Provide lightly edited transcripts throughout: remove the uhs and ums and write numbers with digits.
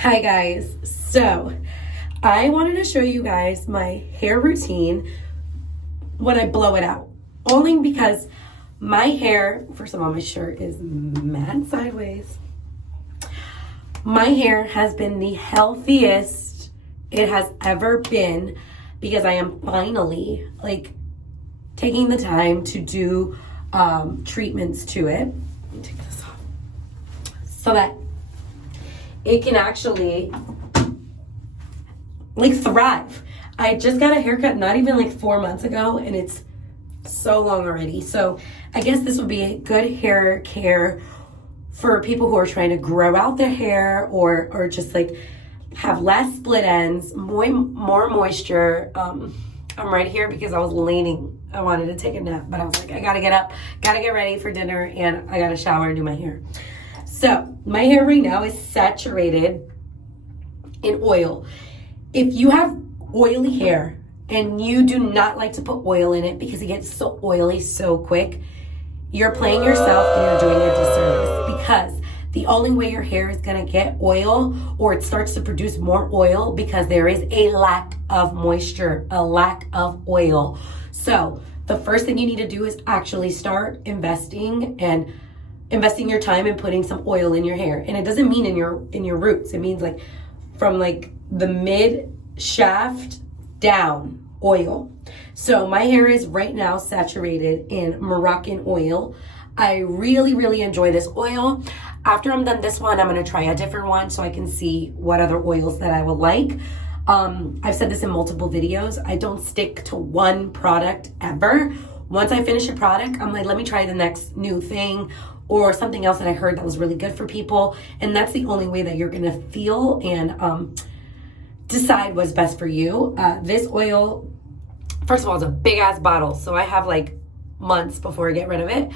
Hi guys, so I wanted to show you guys my hair routine when I blow it out. Only because my hair, first of all, my shirt is mad sideways. My hair has been the healthiest it has ever been because I am finally taking the time to do treatments to it. Let me take this off so that it can actually thrive. I just got a haircut not even 4 months ago and it's so long already. So I guess this would be a good hair care for people who are trying to grow out their hair or just have less split ends, more moisture. I'm right here because I was leaning. I wanted to take a nap, but I was like, I gotta get up, gotta get ready for dinner, and I gotta shower and do my hair. So my hair right now is saturated in oil. If you have oily hair and you do not like to put oil in it because it gets so oily so quick, you're playing yourself and you're doing a disservice, because the only way your hair is gonna get oil, or it starts to produce more oil, because there is a lack of moisture, a lack of oil. So the first thing you need to do is actually start investing your time and putting some oil in your hair. And it doesn't mean in your roots. It means from the mid shaft down, oil. So my hair is right now saturated in Moroccan oil. I really, really enjoy this oil. After I'm done this one, I'm gonna try a different one so I can see what other oils that I would like. I've said this in multiple videos. I don't stick to one product ever. Once I finish a product, I'm like, let me try the next new thing or something else that I heard that was really good for people. And that's the only way that you're gonna feel and decide what's best for you. This oil, first of all, it's a big ass bottle, so I have months before I get rid of it.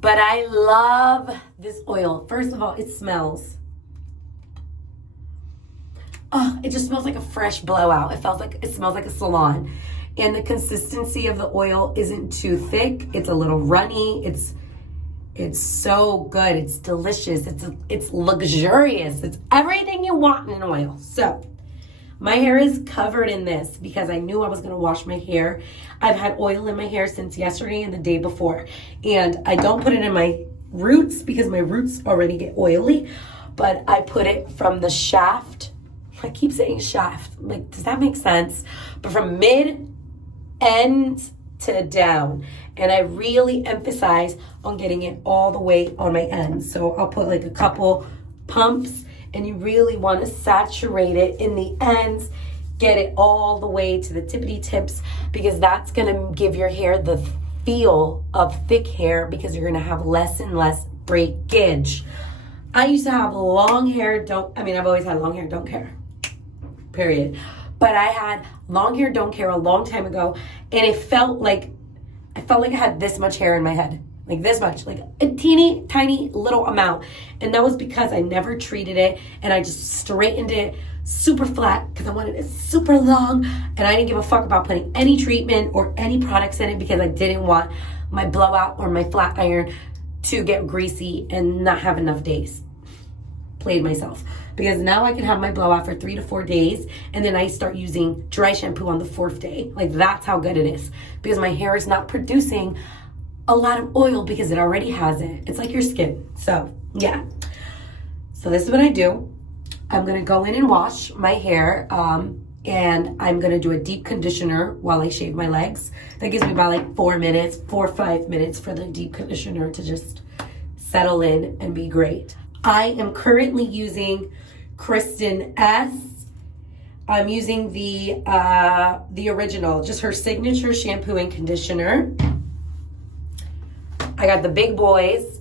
But I love this oil. First of all, it smells. Oh, it just smells like a fresh blowout. It smells like a salon. And the consistency of the oil isn't too thick. It's a little runny. It's so good. It's delicious. It's luxurious. It's everything you want in an oil. So my hair is covered in this because I knew I was going to wash my hair. I've had oil in my hair since yesterday and the day before. And I don't put it in my roots because my roots already get oily. But I put it from the shaft. I keep saying shaft. Does that make sense? But from mid-end to down. And I really emphasize on getting it all the way on my ends. So I'll put a couple pumps. And you really want to saturate it in the ends, get it all the way to the tippity tips, because that's going to give your hair the feel of thick hair, because you're going to have less and less breakage. I used to have long hair, I've always had long hair, don't care, period. But I had long hair, don't care a long time ago, and I felt like I had this much hair in my head. This much, a teeny tiny little amount. And that was because I never treated it and I just straightened it super flat because I wanted it super long, and I didn't give a fuck about putting any treatment or any products in it because I didn't want my blowout or my flat iron to get greasy and not have enough days. Played myself. Because now I can have my blowout for 3 to 4 days, and then I start using dry shampoo on the 4th day. That's how good it is, because my hair is not producing a lot of oil because it already has it. It's like your skin. So yeah. So this is what I do. I'm gonna go in and wash my hair, and I'm gonna do a deep conditioner while I shave my legs. That gives me about 4 or 5 minutes for the deep conditioner to just settle in and be great. I am currently using Kristin Ess. I'm using the original, just her signature shampoo and conditioner. I got the big boys.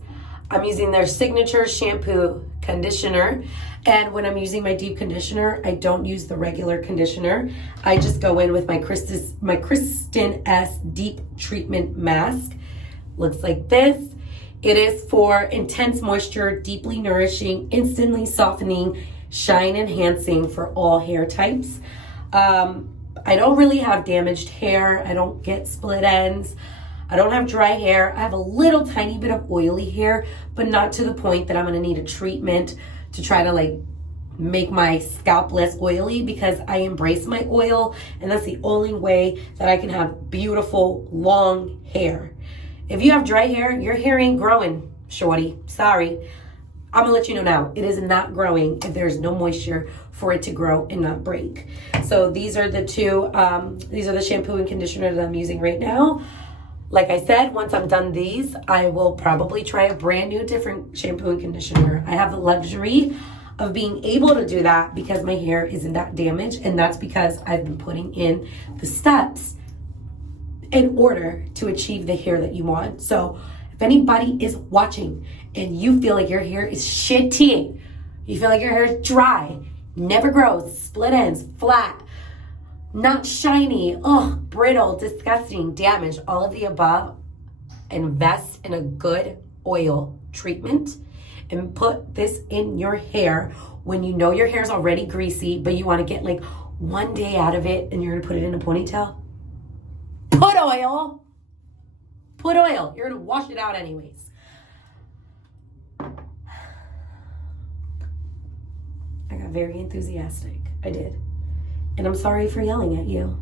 I'm using their signature shampoo conditioner. And when I'm using my deep conditioner, I don't use the regular conditioner. I just go in with my Kristin Ess Deep Treatment Mask. Looks like this. It is for intense moisture, deeply nourishing, instantly softening, shine enhancing for all hair types. I don't really have damaged hair. I don't get split ends. I don't have dry hair. I have a little tiny bit of oily hair, but not to the point that I'm gonna need a treatment to try to make my scalp less oily because I embrace my oil, and that's the only way that I can have beautiful long hair. If you have dry hair, your hair ain't growing, shorty. Sorry. I'm gonna let you know now, it is not growing if there's no moisture for it to grow and not break. So these are the two, these are the shampoo and conditioner that I'm using right now. Like I said, once I'm done these, I will probably try a brand new different shampoo and conditioner. I have the luxury of being able to do that because my hair isn't that damaged, and that's because I've been putting in the steps in order to achieve the hair that you want. So if anybody is watching and you feel like your hair is shitty, you feel like your hair is dry, never grows, split ends, flat, not shiny, brittle, disgusting, damaged, all of the above, invest in a good oil treatment and put this in your hair when you know your hair is already greasy, but you want to get like one day out of it and you're going to put it in a ponytail. Put oil. Put oil. You're going to wash it out anyways. I got very enthusiastic. I did. And I'm sorry for yelling at you.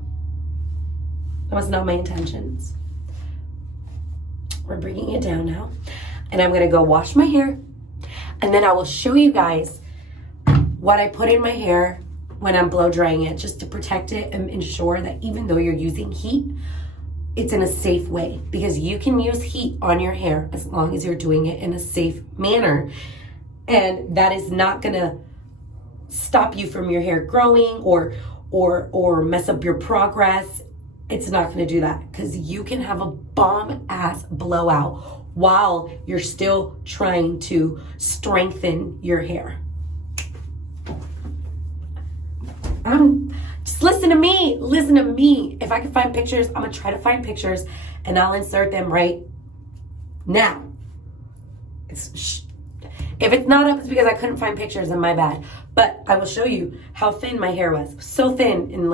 That was not my intentions. We're bringing it down now. And I'm going to go wash my hair. And then I will show you guys what I put in my hair when I'm blow drying it, just to protect it and ensure that even though you're using heat, it's in a safe way, because you can use heat on your hair as long as you're doing it in a safe manner. And that is not gonna stop you from your hair growing or mess up your progress. It's not gonna do that, because you can have a bomb ass blowout while you're still trying to strengthen your hair. Just listen to me. Listen to me. If I can find pictures, I'm going to try to find pictures and I'll insert them right now. If it's not up, it's because I couldn't find pictures, and my bad. But I will show you how thin my hair was. So thin, and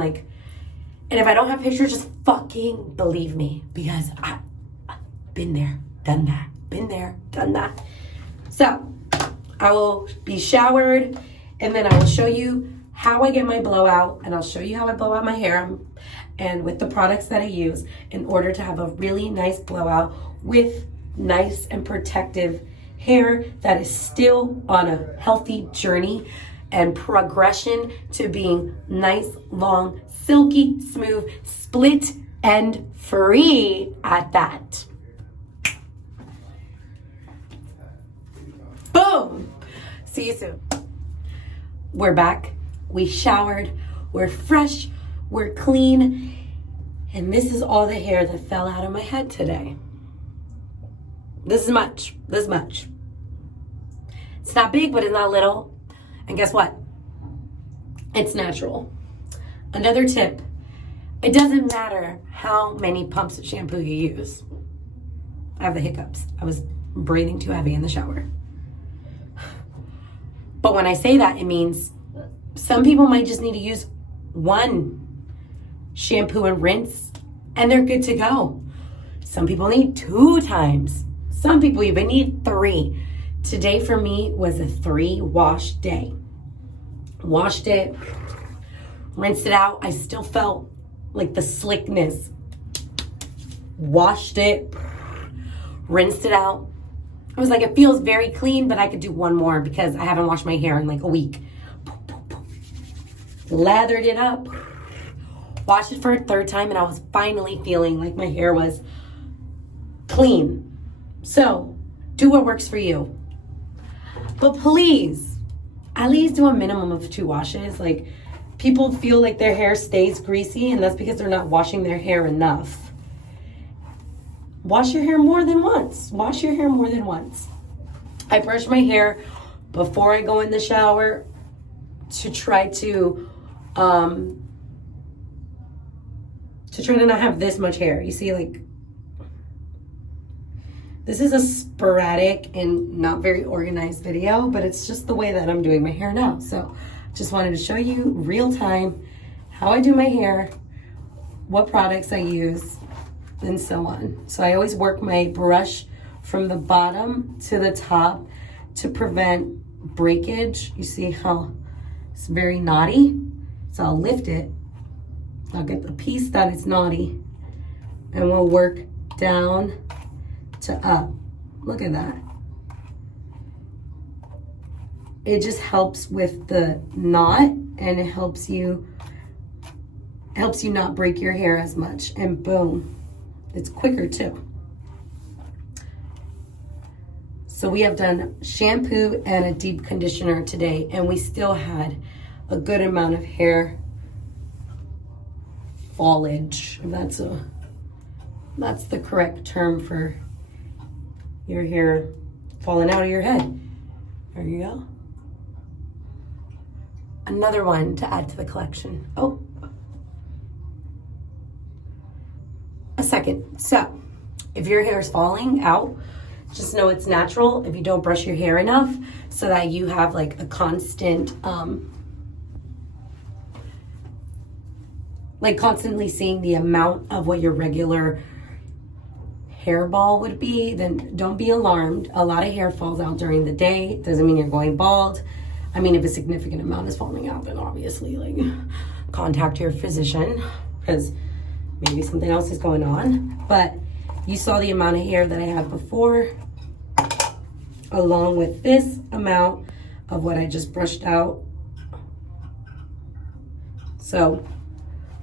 if I don't have pictures, just fucking believe me, because I've been there, done that. Been there, done that. So I will be showered, and then I will show you how I get my blowout, and I'll show you how I blow out my hair and with the products that I use in order to have a really nice blowout with nice and protective hair that is still on a healthy journey and progression to being nice, long, silky, smooth, split end free at that. Boom! See you soon. We're back. We showered, we're fresh, we're clean, and this is all the hair that fell out of my head today. This much. It's not big, but it's not little. And guess what? It's natural. Another tip, it doesn't matter how many pumps of shampoo you use. I have the hiccups. I was breathing too heavy in the shower. But when I say that, it means some people might just need to use one shampoo and rinse, and they're good to go. Some people need 2 times. Some people even need 3. Today for me was a 3 wash day. Washed it, rinsed it out. I still felt like the slickness. Washed it, rinsed it out. I was like, it feels very clean, but I could do one more because I haven't washed my hair in like a week. Lathered it up, washed it for a 3rd time, and I was finally feeling like my hair was clean. So do what works for you. But please, at least do a minimum of 2 washes. Like, people feel like their hair stays greasy, and that's because they're not washing their hair enough. Wash your hair more than once. Wash your hair more than once. I brush my hair before I go in the shower to try to not have this much hair. You see, like, this is a sporadic and not very organized video, but it's just the way that I'm doing my hair now. So just wanted to show you real time how I do my hair, what products I use, and so on. So I always work my brush from the bottom to the top to prevent breakage. You see how It's very knotty. So I'll lift it. I'll get the piece that is knotty. And we'll work down to up. Look at that. It just helps with the knot, and it helps you not break your hair as much. And boom, it's quicker too. So we have done shampoo and a deep conditioner today, and we still had a good amount of hair foliage. That's the correct term for your hair falling out of your head. There you go. Another one to add to the collection. Oh, a second. So if your hair is falling out, just know it's natural if you don't brush your hair enough, so that you have like a constant, like constantly seeing the amount of what your regular hairball would be. Then don't be alarmed. A lot of hair falls out during the day. Doesn't mean you're going bald. I mean, if a significant amount is falling out, then obviously like contact your physician, because maybe something else is going on. But you saw the amount of hair that I had before, along with this amount of what I just brushed out. So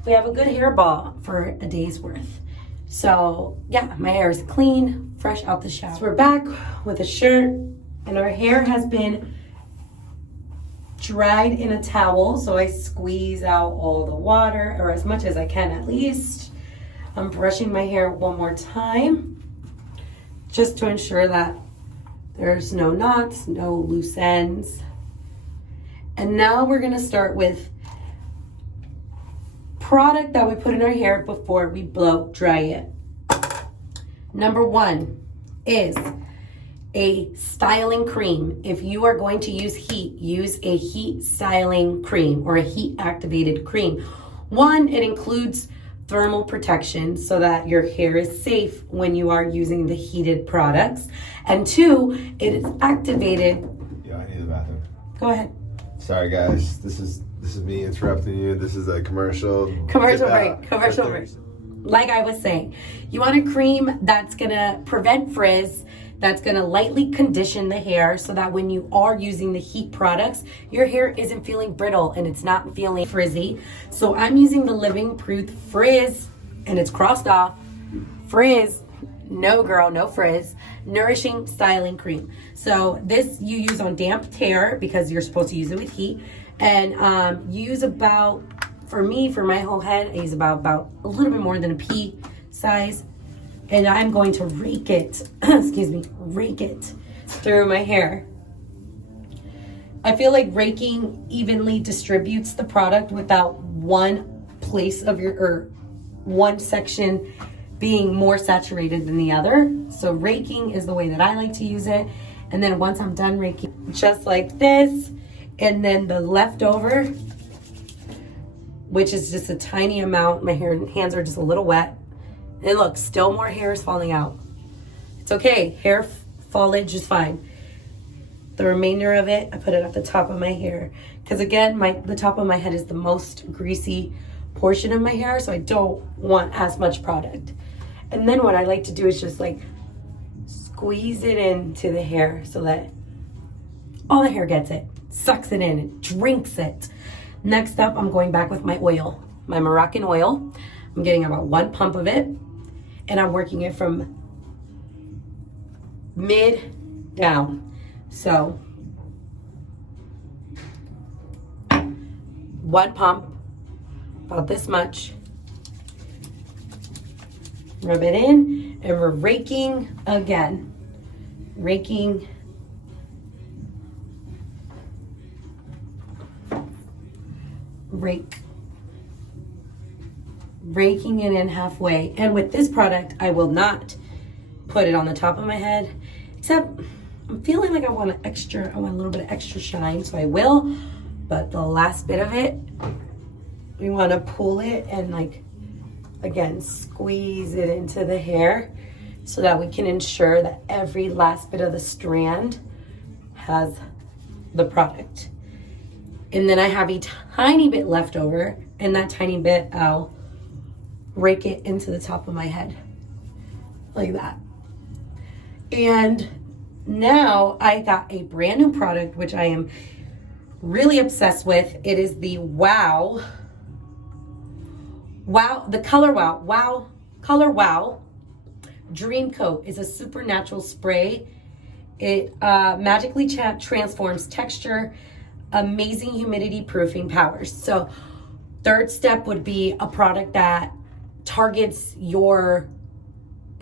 we have a good hairball for a day's worth. So yeah, my hair is clean, fresh out the shower. So we're back with a shirt, and our hair has been dried in a towel. So I squeeze out all the water, or as much as I can at least. I'm brushing my hair one more time, just to ensure that there's no knots, no loose ends. And now we're gonna start with product that we put in our hair before we blow dry it. Number one is a styling cream. If you are going to use heat, use a heat styling cream or a heat activated cream. One, it includes thermal protection so that your hair is safe when you are using the heated products. And two, it is activated. Yeah, I need the bathroom. Go ahead. Sorry guys, this is me interrupting you. This is a commercial break. Like I was saying, you want a cream that's gonna prevent frizz, that's gonna lightly condition the hair so that when you are using the heat products, your hair isn't feeling brittle and it's not feeling frizzy. So I'm using the Living Proof Frizz, and it's crossed off, Frizz, no girl, no frizz, Nourishing Styling Cream. So this you use on damp hair because you're supposed to use it with heat. And use about, for me, for my whole head, I use about a little bit more than a pea size. And I'm going to rake it, rake it through my hair. I feel like raking evenly distributes the product without one place of or one section being more saturated than the other. So raking is the way that I like to use it. And then once I'm done raking, just like this, and then the leftover, which is just a tiny amount, my hands are just a little wet. And look, still more hair is falling out. It's okay, hair foliage is fine. The remainder of it, I put it at the top of my hair. Because again, the top of my head is the most greasy portion of my hair, so I don't want as much product. And then what I like to do is just like squeeze it into the hair so that all the hair gets it, sucks it in, it drinks it. Next up, I'm going back with my oil, my Moroccan oil. I'm getting about 1 pump of it, and I'm working it from mid down. So 1 pump, about this much. Rub it in, and we're raking again. Raking. Rake. Raking it in halfway. And with this product, I will not put it on the top of my head, except I'm feeling like I want a little bit of extra shine, so I will. But the last bit of it, we want to pull it and like, again, squeeze it into the hair so that we can ensure that every last bit of the strand has the product. And then I have a tiny bit left over, and that tiny bit, I'll rake it into the top of my head like that. And now I got a brand new product, which I am really obsessed with. It is the the Color Wow Dream Coat. Is a supernatural spray. It magically transforms texture, amazing humidity proofing powers. So third step would be a product that targets your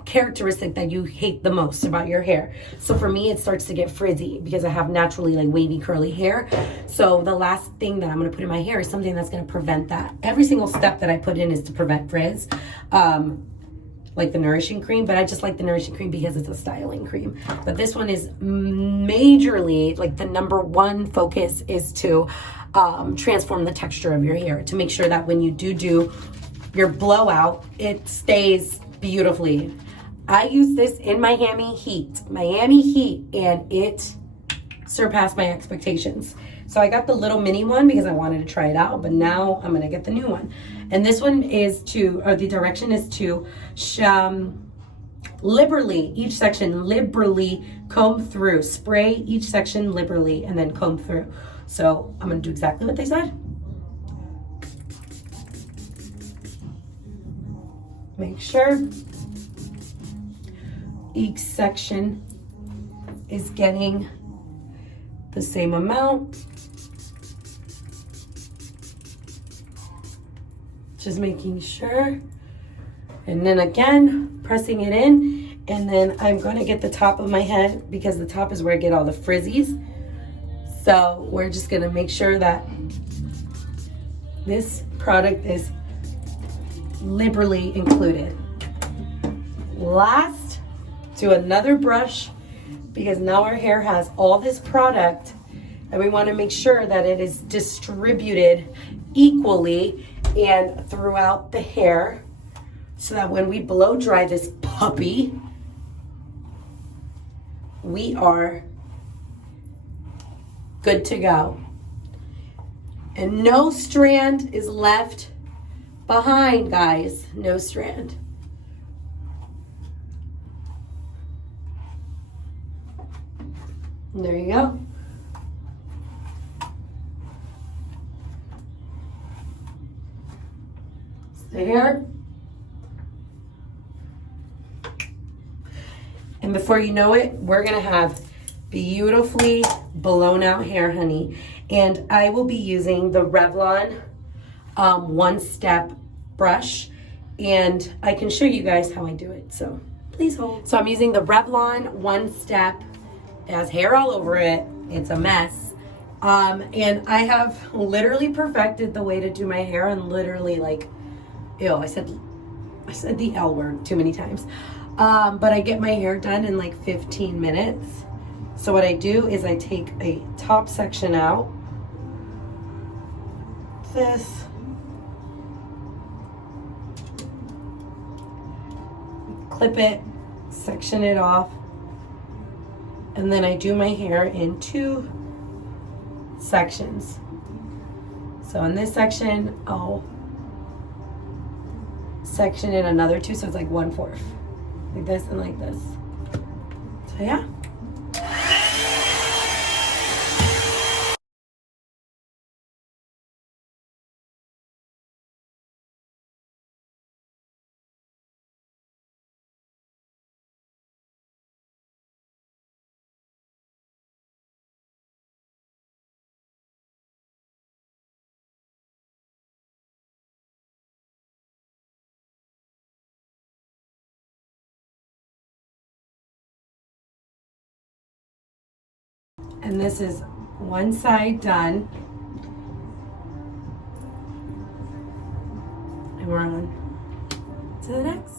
characteristic that you hate the most about your hair. So for me, it starts to get frizzy because I have naturally like wavy curly hair. So the last thing that I'm going to put in my hair is something that's going to prevent that. Every single step that I put in is to prevent frizz, like the nourishing cream, but I just like the nourishing cream because it's a styling cream. But this one is majorly, like the number one focus is to transform the texture of your hair, to make sure that when you do your blowout, it stays beautifully. I use this in Miami Heat, and it surpassed my expectations. So I got the little mini one because I wanted to try it out, but now I'm gonna get the new one. And this one is the direction is to liberally, each section liberally comb through. Spray each section liberally and then comb through. So I'm gonna do exactly what they said. Make sure each section is getting the same amount. Just making sure. And then again, pressing it in. And then I'm going to get the top of my head because the top is where I get all the frizzies. So we're just going to make sure that this product is liberally included. Last, to another brush, because now our hair has all this product and we want to make sure that it is distributed equally and throughout the hair so that when we blow dry this puppy, we are good to go. And no strand is left behind, guys. No strand. There you go. Stay here. And before you know it, we're gonna have beautifully blown out hair, honey. And I will be using the Revlon one-step brush, and I can show you guys how I do it. So please hold. So I'm using the Revlon one-step. It has hair all over it. It's a mess. And I have literally perfected the way to do my hair, and literally like, ew, I said the L word too many times. But I get my hair done in like 15 minutes. So what I do is I take a top section out. This. Clip it, section it off. And then I do my hair in 2 sections. So in this section, I'll section in another 2, so it's like 1/4. Like this and like this. So yeah. And this is one side done. And we're on to the next.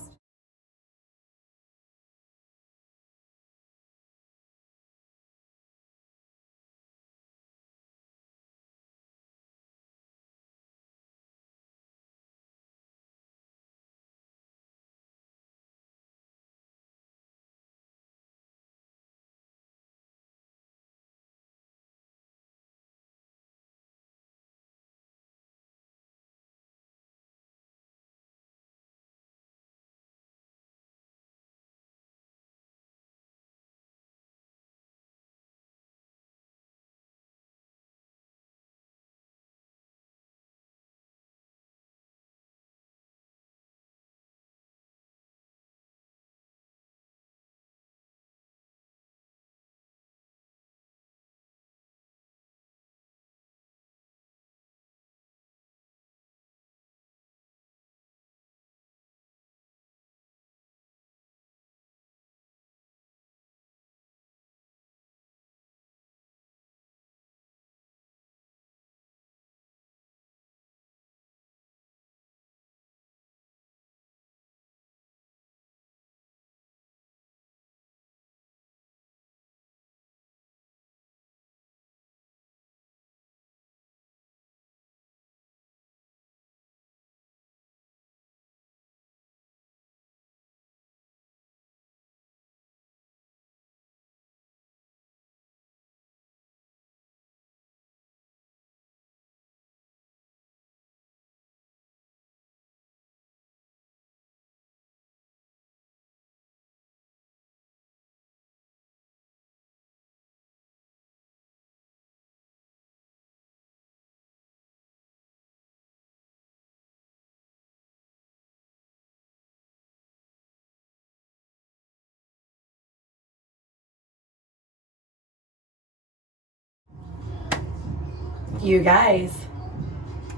You guys,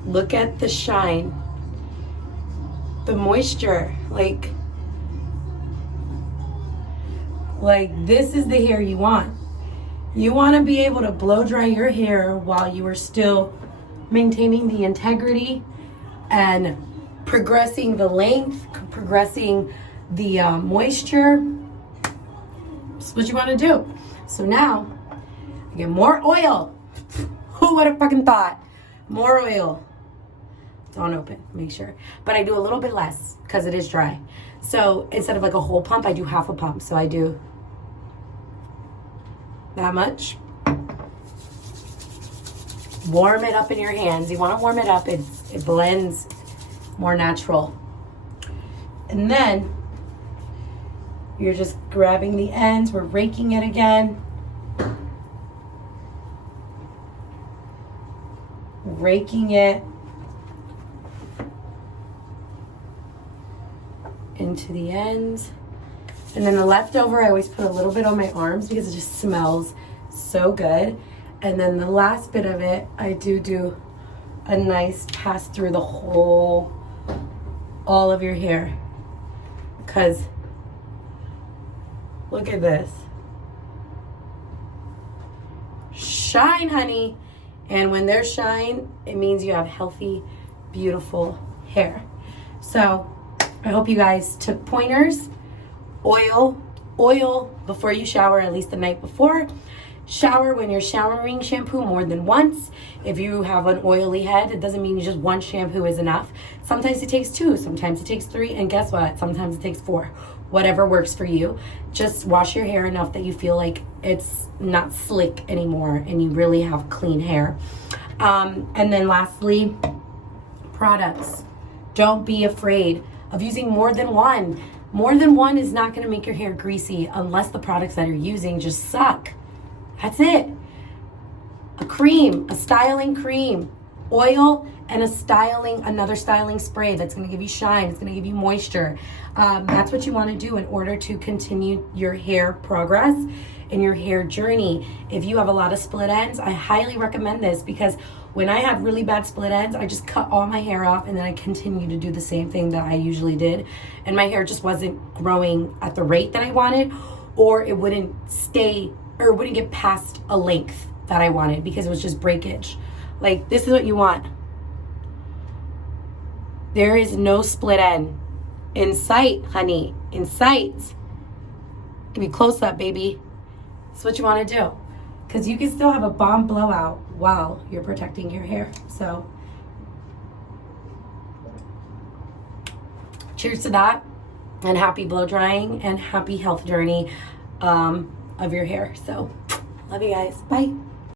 look at the shine, the moisture. Like this is the hair you want. You want to be able to blow dry your hair while you are still maintaining the integrity and progressing the length, progressing the moisture. That's what you want to do. So now, I get more oil. Who would have fucking thought? More oil. It's on open, make sure. But I do a little bit less because it is dry. So instead of like a whole pump, I do half a pump. So I do that much. Warm it up in your hands. You want to warm it up. It blends more natural. And then you're just grabbing the ends. We're raking it again. Raking it into the ends. And then the leftover, I always put a little bit on my arms because it just smells so good. And then the last bit of it, I do a nice pass through the whole, all of your hair. Because look at this. Shine, honey. And when there's shine, it means you have healthy, beautiful hair. So I hope you guys took pointers. Oil before you shower, at least the night before. Shower when you're showering shampoo more than once. If you have an oily head, it doesn't mean just one shampoo is enough. Sometimes it takes 2, sometimes it takes 3, and guess what? Sometimes it takes 4. Whatever works for you. Just wash your hair enough that you feel like it's not slick anymore and you really have clean hair. And then lastly, products. Don't be afraid of using more than one. More than one is not going to make your hair greasy unless the products that you're using just suck. That's it. A cream, a styling cream, oil, and another styling spray that's going to give you shine. It's going to give you moisture. That's what you want to do in order to continue your hair progress and your hair journey. If you have a lot of split ends, I highly recommend this because when I have really bad split ends, I just cut all my hair off and then I continue to do the same thing that I usually did. And my hair just wasn't growing at the rate that I wanted, or it wouldn't stay, or it wouldn't get past a length that I wanted because it was just breakage. Like, this is what you want. There is no split end in sight, honey. In sight. Give me close up, baby. That's what you want to do. Because you can still have a bomb blowout while you're protecting your hair. So, cheers to that. And happy blow drying and happy health journey of your hair. So, love you guys. Bye.